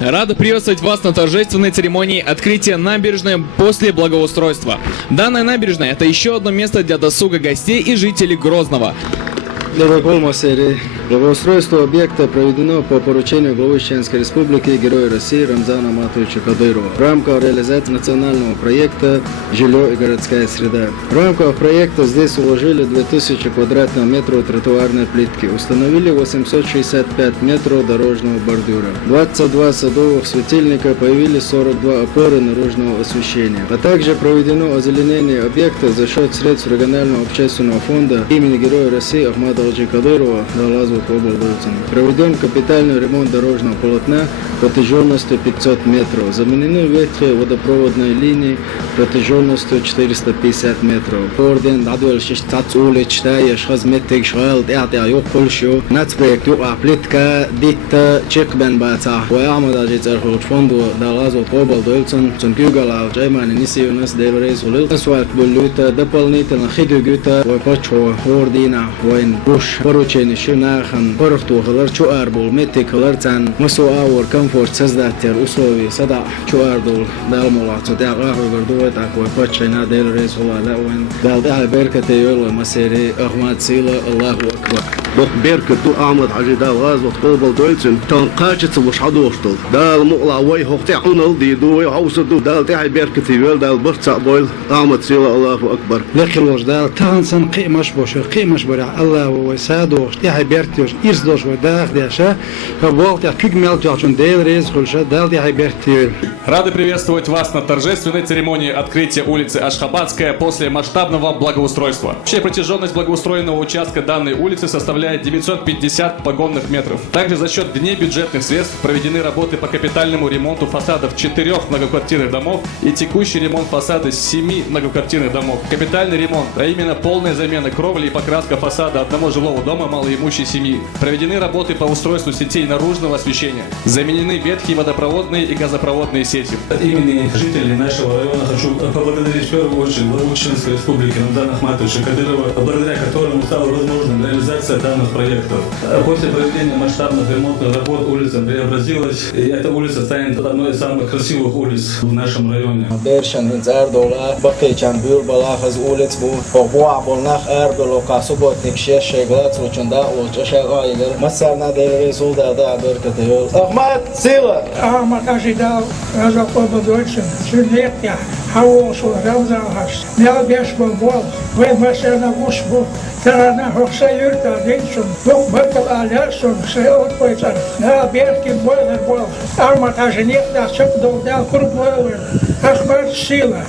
Рада приветствовать вас на торжественной церемонии открытия набережной после благоустройства. Данная набережная – это еще одно место для досуга гостей и жителей Грозного. Для знакомой серии благоустройство объекта проведено по поручению главы Чеченской Республики, Героя России Рамзана Ахматовича Кадырова в рамках реализации национального проекта «Жилье и городская среда». В рамках проекта здесь уложили 2000 квадратных метров тротуарной плитки, установили 865 метров дорожного бордюра, 22 садовых светильника, появились 42 опоры наружного освещения, а также проведено озеленение объекта за счет средств регионального общественного фонда имени Героя России Ахмата Кадырова Далазу облдойцем. Проведен капитальный ремонт дорожного полотна протяженностью 500 метров. Заменены ветхие водопроводные линии протяженностью 450 метров. Орден Дадуэль Шиштац уличта Ешхазметик Шуэл Театя Йокульшу Нацпроект Юка Плитка Дитта Чекбен Баца Уямада Жицерхот фонду Далазу облдойцем Цункюгала Джаймани Нисиюнас Делрейс Улил Свайк Булюта дополнительно Хидюгюта Вайпачо Ордина Вайн поручение шунахан порохтухалар чуарбул метикаларцан масуаур комфорт создатель условий сада чуардул далмулацо тягаху гордуя такой почина делрейс улалауэн далда беркате йола масери ахмад сила Аллаху акбар. Бог беркату Ахмад Хаджи Далгаз وطوبل دولتن تنقاشت مش حدوشتل دال مقلع وي هقتعونل دي دوي عوصدو دال تاعي беркати يول دال برتع بويل أحمد سيلا الله أكبر. لكن وجدال تانسن قيمش بوش قيمش برع الله وسادوش تاعي بيرتيوش إرزدوش وداخ ديشا فبول تاع كيك ملتوشون ديل ريز خلشة دال تاعي بيرتيول. Рады приветствовать вас на торжественной церемонии открытия улицы Ашхабадская после масштабного благоустройства. Общая протяженность благоустроенного участка данной улицы составляет 950 погонных метров. Также за счет внебюджетных средств проведены работы по капитальному ремонту фасадов 4 многоквартирных домов и текущий ремонт фасада 7 многоквартирных домов. Капитальный ремонт, а именно полная замена кровли и покраска фасада одного жилого дома малоимущей семьи. Проведены работы по устройству сетей наружного освещения. Заменены ветхие водопроводные и газопроводные сети. От имени жителей нашего района хочу поблагодарить в первую очередь главу Чеченской Республики Рамзана Ахматовича Кадырова, благодаря которому стала возможным реализация данных проектов. После проведения масштабных ремонтных работ улица преобразилась, и эта улица станет одной из самых красивых улиц в нашем районе. Бершан Зардола, Бакейчан Бюрбалах из улиц Бу, Погуабулнах Эрбелока, Субботник Шеше, Глацучунда, Улчаша Айгер, Масарна Делрейсул Дада Беркатейл. Ахмад Сила! Ахмад ожидал разохода дольше, чудетя, хаошу, равзахаш, мялбеш бомбол, веймашена гушбу, тарана хокса юрта, денчун, дух бакал аляшун, шеот пойцар, на берки бойлер бол. Ахмад ожидал, чак долдал, курбойлер, Ахмад Сила.